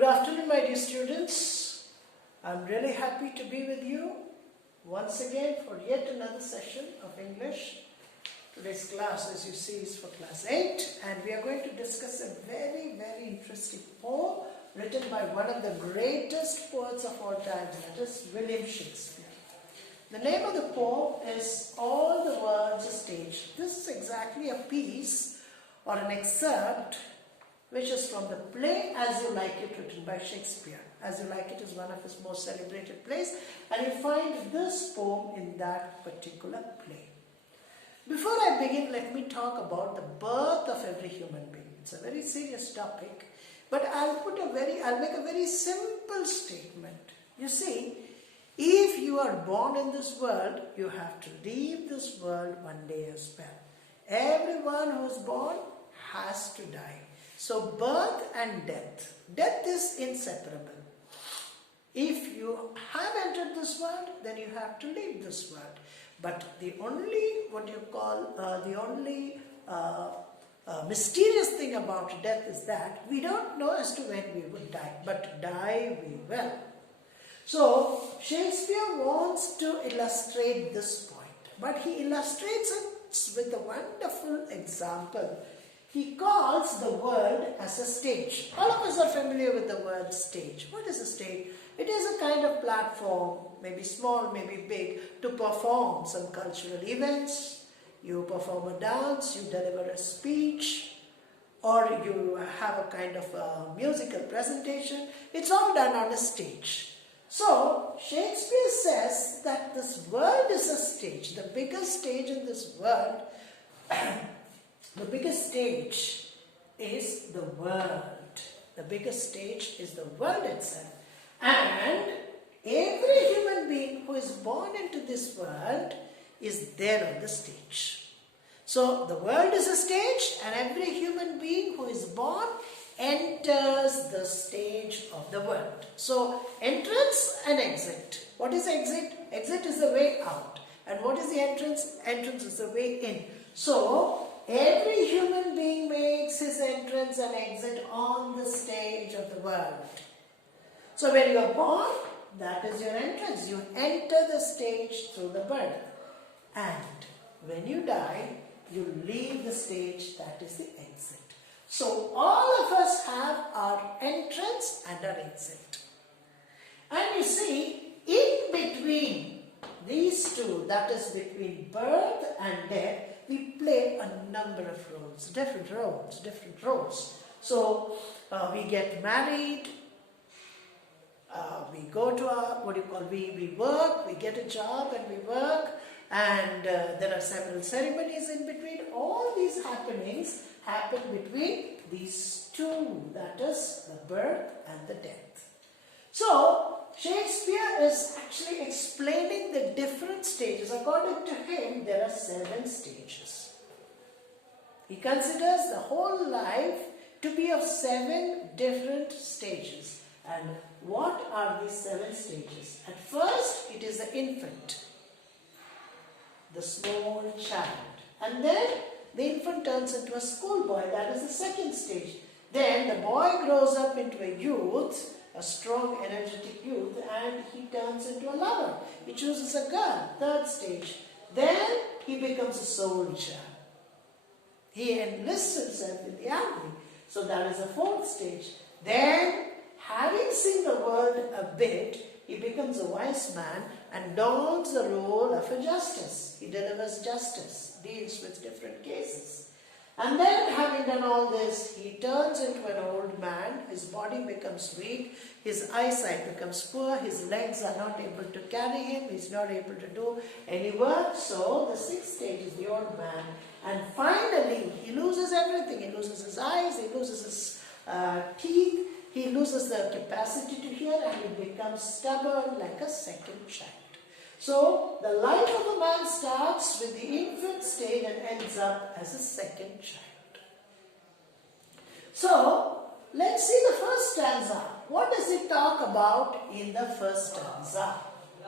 Good afternoon, my dear students. I'm really happy to be with you once again for yet another session of English. Today's class, as you see, is for class 8, and we are going to discuss a very, very interesting poem written by one of the greatest poets of all time, that is William Shakespeare. The name of the poem is All the World's a Stage. This is exactly a piece or an excerpt which is from the play As You Like It, written by Shakespeare. As You Like It is one of his most celebrated plays, and you find this poem in that particular play. Before I begin, let me talk about the birth of every human being. It's a very serious topic, but I'll make a very simple statement. You see, if you are born in this world, you have to leave this world one day as well. Everyone who is born has to die. So birth and death. Death is inseparable. If you have entered this world, then you have to leave this world. But the only, mysterious thing about death is that we don't know as to when we will die, but die we will. So Shakespeare wants to illustrate this point, but he illustrates it with a wonderful example. He calls the world as a stage. All of us are familiar with the word stage. What is a stage? It is a kind of platform, maybe small, maybe big, to perform some cultural events. You perform a dance, you deliver a speech, or you have a kind of a musical presentation. It's all done on a stage. So, Shakespeare says that this world is a stage. The biggest stage in this world the biggest stage is the world. The biggest stage is the world itself. And every human being who is born into this world is there on the stage. So the world is a stage, and every human being who is born enters the stage of the world. So entrance and exit. What is exit? Exit is the way out. And what is the entrance? Entrance is the way in. So every human being makes his entrance and exit on the stage of the world. So when you are born, that is your entrance. You enter the stage through the birth. And when you die, you leave the stage, that is the exit. So all of us have our entrance and our exit. And you see, in between these two, that is between birth and death, we play a number of roles, different roles. So we get married, we go to we work, we get a job and we work, and there are several ceremonies in between. All these happenings happen between these two, that is the birth and the death. So Shakespeare is actually explaining the different stages. According to him, there are 7 stages. He considers the whole life to be of 7 different stages. And what are these 7 stages? At first, it is the infant, the small child. And then the infant turns into a schoolboy. That is the second stage. Then the boy grows up into a youth, a strong, energetic youth, and he turns into a lover. He chooses a girl, third stage. Then he becomes a soldier. He enlists himself in the army. So that is the fourth stage. Then, having seen the world a bit, he becomes a wise man and dons the role of a justice. He delivers justice, deals with different cases. And then, having done all this, he turns into an old man. His body becomes weak. His eyesight becomes poor. His legs are not able to carry him. He's not able to do any work. So, the sixth stage is the old man. And finally, he loses everything. He loses his eyes. He loses his teeth. He loses the capacity to hear, and he becomes stubborn like a second child. So, the life of a man starts with the infant stage and ends up as a second child. So, let's see the first stanza. What does it talk about in the first stanza?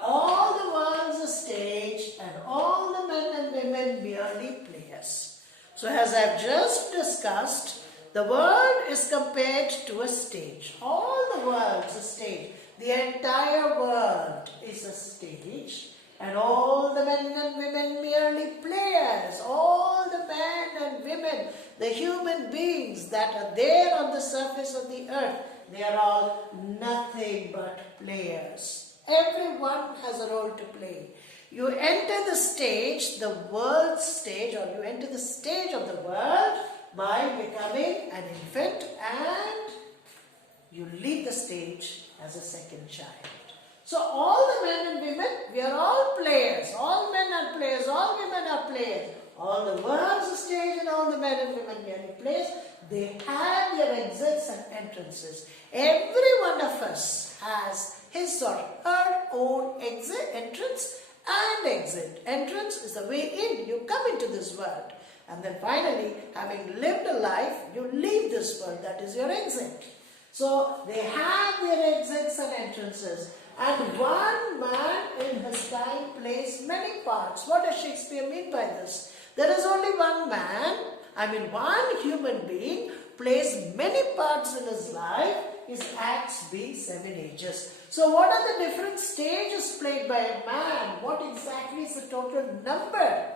All the world's a stage, and all the men and women merely players. So, as I've just discussed, The world is compared to a stage. All the world is a stage. The entire world is a stage. And all the men and women merely players. All the men and women, the human beings that are there on the surface of the earth, they are all nothing but players. Everyone has a role to play. You enter the stage, the world stage, or you enter the stage of the world by becoming an infant, and you leave the stage as a second child. So all the men and women, we are all players. All men are players, all women are players. All the world is a stage and all the men and women merely players. They have their exits and entrances. Every one of us has his or her own entrance and exit. Entrance is the way in. You come into this world. And then finally, having lived a life, you leave this world. That is your exit. So they have their exits and entrances. And one man in his time plays many parts. What does Shakespeare mean by this? There is only one man, one human being plays many parts in his life. His acts being 7 ages. So what are the different stages played by a man? What exactly is the total number?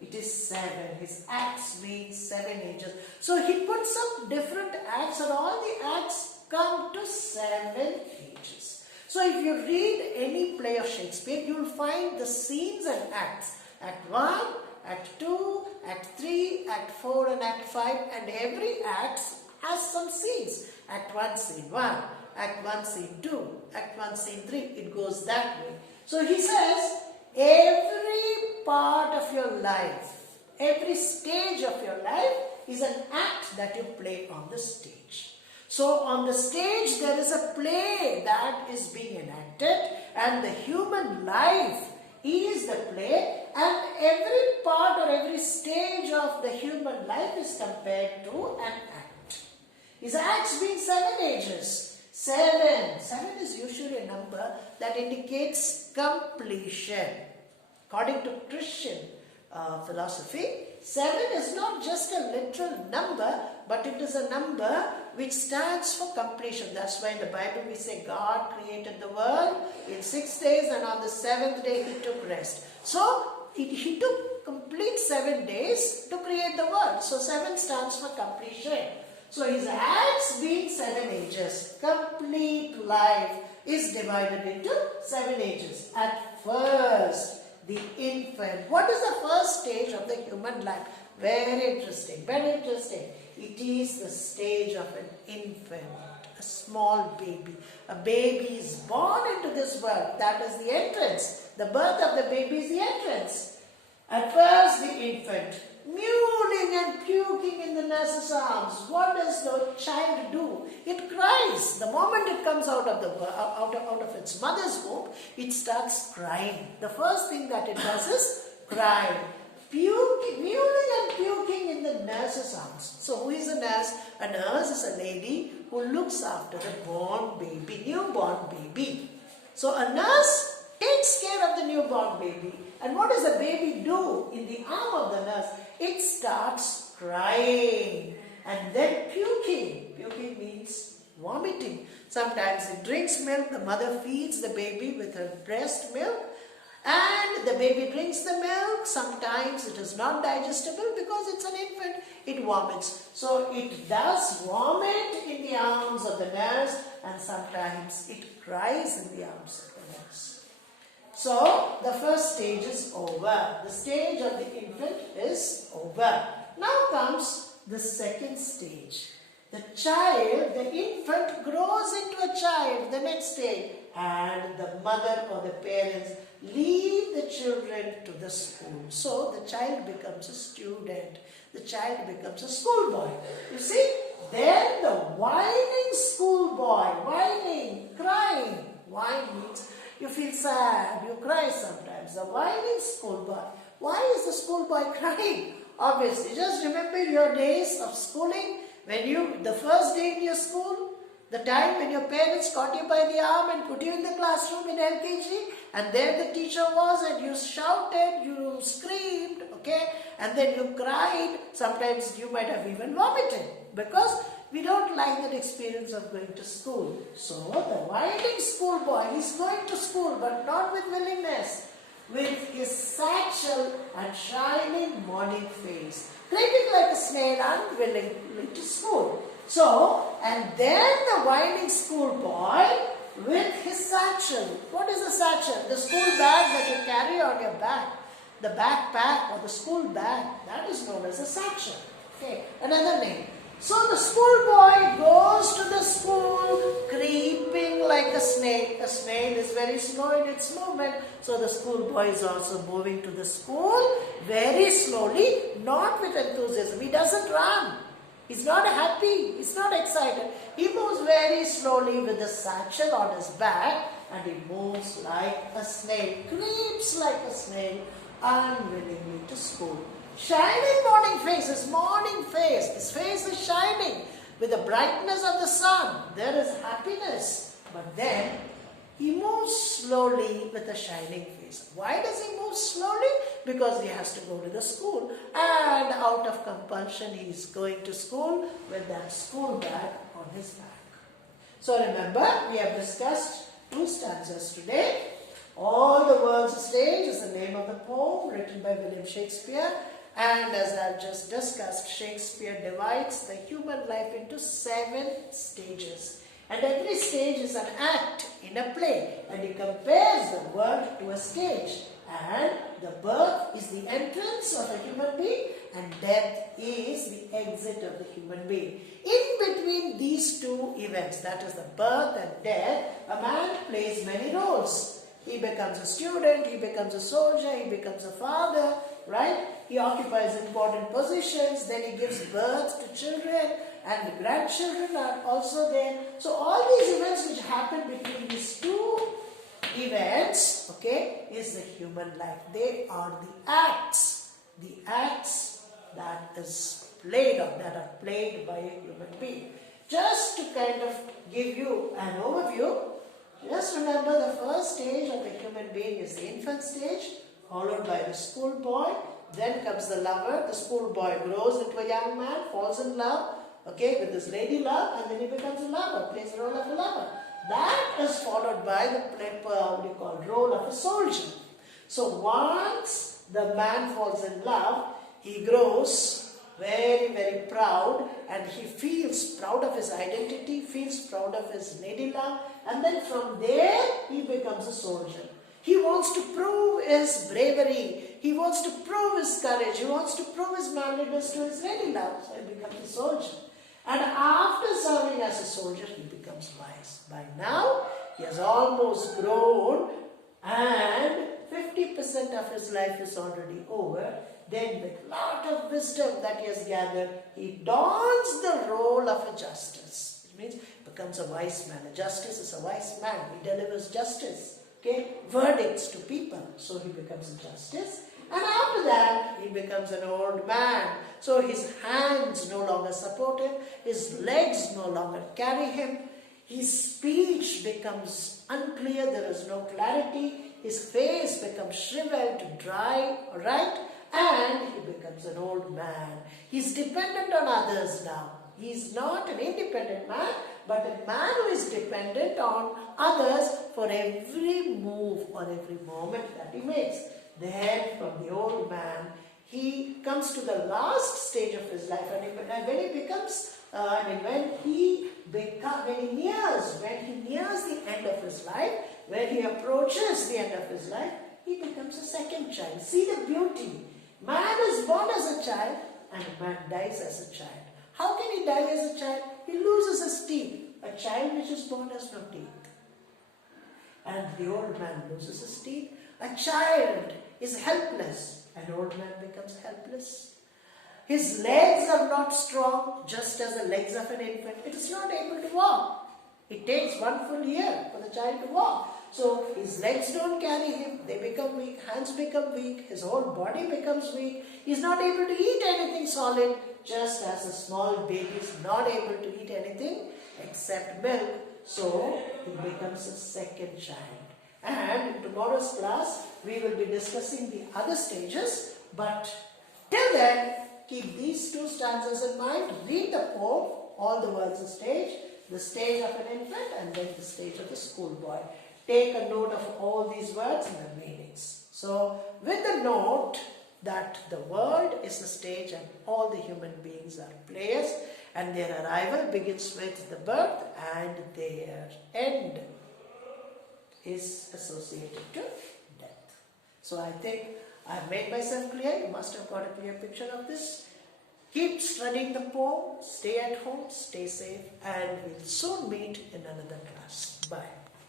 It is 7. His acts being 7 ages. So he puts up different acts and all the acts come to 7 ages. So if you read any play of Shakespeare, you will find the scenes and acts. Act 1, Act 2, Act 3, Act 4 and Act 5, and every act has some scenes. Act 1, Scene 1, Act 1, Scene 2, Act 1, Scene 3. It goes that way. So he says, every part of your life, every stage of your life is an act that you play on the stage. So on the stage there is a play that is being enacted, and the human life is the play, and every part or every stage of the human life is compared to an act. His acts being 7 ages. 7 is usually a number that indicates completion. According to Christian philosophy, 7 is not just a literal number, but it is a number which stands for completion. That's why in the Bible we say God created the world in 6 days, and on the 7th day he took rest. So he took complete 7 days to create the world. So 7 stands for completion. So his acts being 7 ages. Complete life is divided into 7 ages. At first, the infant. What is the first stage of the human life? Very interesting, very interesting. It is the stage of an infant, a small baby. A baby is born into this world. That is the entrance. The birth of the baby is the entrance. At first, the infant, mewling and puking in the nurse's arms. What does the child do? It cries. The moment it comes out of its mother's womb, it starts crying. The first thing that it does is cry. Mewling and puking in the nurse's arms. So who is a nurse? A nurse is a lady who looks after a born baby, newborn baby. So a nurse takes care of the newborn baby. And what does the baby do in the arm of the nurse? It starts crying and then puking. Puking means vomiting. Sometimes it drinks milk. The mother feeds the baby with her breast milk, and the baby drinks the milk. Sometimes it is not digestible because it's an infant. It vomits. So it does vomit in the arms of the nurse, and sometimes it cries in the arms of the nurse. So the first stage is over. The stage of the infant is over. Now comes the second stage. The child, the infant grows into a child, the next stage, and the mother or the parents leave the children to the school. So the child becomes a student. The child becomes a schoolboy. You see, then the whining schoolboy, whining, crying. Whine means you feel sad, you cry sometimes. The whining schoolboy. Why is the schoolboy crying? Obviously, just remember your days of schooling. The first day in your school, the time when your parents caught you by the arm and put you in the classroom in LKG, and there the teacher was, and you shouted, you screamed, okay, and then you cried. Sometimes you might have even vomited. because we don't like that experience of going to school. So the whining schoolboy, he's going to school but not with willingness, with his satchel and shining morning face, creeping like a snail unwillingly to school. So, and then the whining schoolboy with his satchel. What is a satchel? The school bag that you carry on your back. The backpack or the school bag, that is known as a satchel. Okay, another name. So the schoolboy goes to the school creeping like a snail. A snail is very slow in its movement. So the schoolboy is also moving to the school very slowly, not with enthusiasm. He doesn't run. He's not happy. He's not excited. He moves very slowly with the satchel on his back, and he moves like a snail, creeps like a snail, unwillingly to school. Shining morning face, his morning face, his face is shining with the brightness of the sun. There is happiness. But then he moves slowly with a shining face. Why does he move slowly? Because he has to go to the school. And out of compulsion, he is going to school with that school bag on his back. So remember, we have discussed 2 stanzas today. All the World's a Stage is the name of the poem written by William Shakespeare. And as I've just discussed, Shakespeare divides the human life into 7 stages. And every stage is an act in a play. And he compares the world to a stage. And the birth is the entrance of a human being, and death is the exit of the human being. In between these 2 events, that is the birth and death, a man plays many roles. He becomes a student, he becomes a soldier, he becomes a father, right? He occupies important positions, then he gives birth to children, and grandchildren are also there. So all these events which happen between these 2 events, okay, is the human life. They are the acts that is played or that are played by a human being. Just to kind of give you an overview, just remember the first stage of the human being is the infant stage, followed by the schoolboy. Then comes the lover. The schoolboy grows into a young man, falls in love, okay, with his lady love, and then he becomes a lover, plays the role of a lover. That is followed by the role of a soldier. So once the man falls in love, he grows very, very proud, and he feels proud of his identity, feels proud of his lady love, and then from there he becomes a soldier. He wants to prove his bravery, he wants to prove his courage, he wants to prove his manliness to his lady love, so he becomes a soldier. And after serving as a soldier, he becomes wise. By now, he has almost grown, and 50% of his life is already over. Then with a lot of wisdom that he has gathered, he dons the role of a justice. It means becomes a wise man. A justice is a wise man. He delivers justice, okay, verdicts to people. So he becomes a justice. And after that, he becomes an old man. So his hands no longer support him. His legs no longer carry him. His speech becomes unclear. There is no clarity. His face becomes shriveled, dry, right? And he becomes an old man. He's dependent on others now. He's not an independent man, but a man who is dependent on others for every move or every moment that he makes. Then from the old man, he comes to the last stage of his life, and when he becomes, when he nears the end of his life, when he approaches the end of his life, he becomes a second child. See the beauty. Man is born as a child, and man dies as a child. How can he die as a child? He loses his teeth. A child which is born has no teeth. And the old man loses his teeth. A child is helpless. An old man becomes helpless. His legs are not strong, just as the legs of an infant. It is not able to walk. It takes 1 full year for the child to walk. So his legs don't carry him. They become weak. Hands become weak. His whole body becomes weak. He's not able to eat anything solid, just as a small baby is not able to eat anything except milk. So he becomes a second child. And in tomorrow's class, we will be discussing the other stages. But till then, keep these two stanzas in mind. Read the poem, all the world's a stage of an infant, and then the stage of the schoolboy. Take a note of all these words and the meanings. So, with the note that the world is the stage and all the human beings are players, and their arrival begins with the birth and their end is associated to death. So I think I've made myself clear. You must have got a clear picture of this. Keep studying the poem, stay at home, stay safe, and we'll soon meet in another class. Bye.